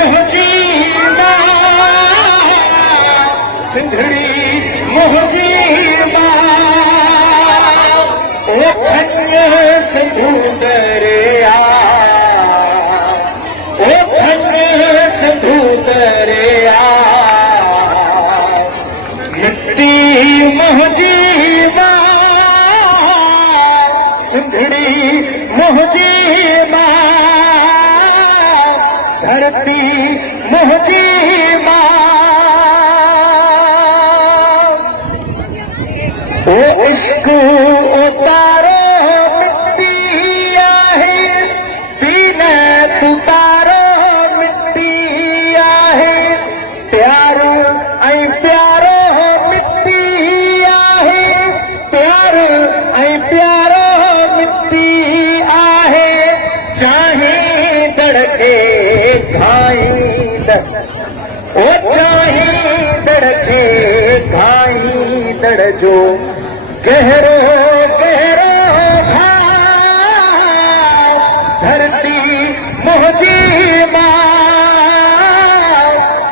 मुंहिंजी मां सिंधड़ी मुंहिंजी मां ओ खन सिंधू दरिया ओ खन सिंधू दरिया मिट्टी मुंहिंजी मां सिंधड़ी मुंहिंजी मां धरती मुंहिंजी मां ओ इश्क उतारो मिट्टी आहे दीन तू तारो मिट्टी आहे प्यारो ऐं प्यारो मिट्टी आहे प्यारो ऐं प्यारो मिट्टी आहे चाहींदड़ खे घाईंदड़ ओ चाहींदड़ खे घाईंदड़ जो गहरो गहरो भाव धरती मुंहिंजी मां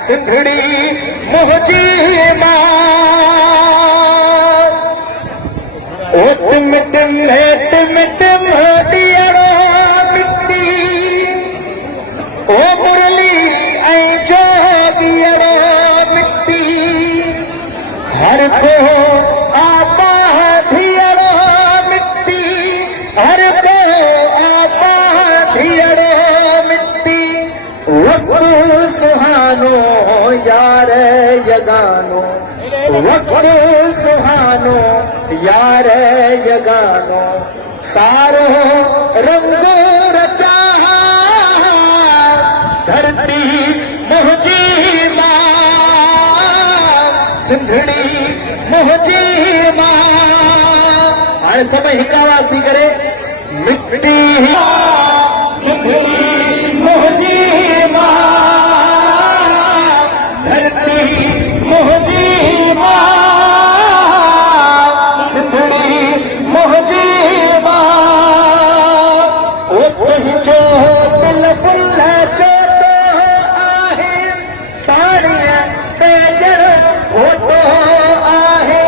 सिंधड़ी मुंहिंजी मां ओ टिम टिम ॾियणो मिट्टी ओ मुरली ऐं जो ॾियणो मिट्टी हर को आपा धियणो मिट्टी हर को आपा धियणो मिट्टी वक़्तु सुहानो यार यगानो वक़्तु सुहानो यार यगानो सारो रंग रचा धरती मुंहिंजी मां सिंधड़ी मुंहिंजी मां हाणे सभई हिकु आवाज़ थी करे मिट्टी सिंधड़ी मुंहिंजी मां धरती मुंहिंजी मां सिंधड़ी मुंहिंजी मां ओ तुंहिंजो दिल फुल चोतो आहे पाणीअ ते जहिड़ो ओटो आहे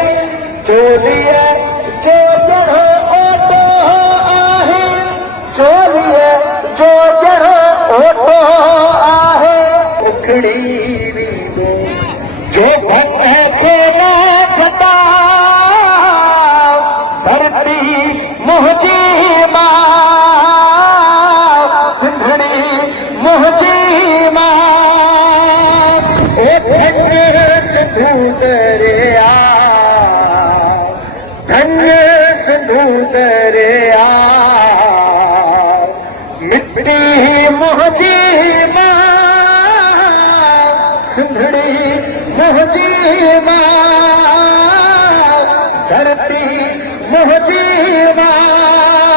चोलीअ जो जहिड़ो ओटो आहे चोलीअ जो जहिड़ो ओटो आहे उखड़ी वींदो जो भट खे न छॾा धरती मुंहिंजी मां सिंधड़ी मुंहिंजी मां ओ धन सिंधू दरिया धन सिंधू दरिया मिट्टी मुंहिंजी मां सिंधड़ी मुंहिंजी मां धरती मुंहिंजी मां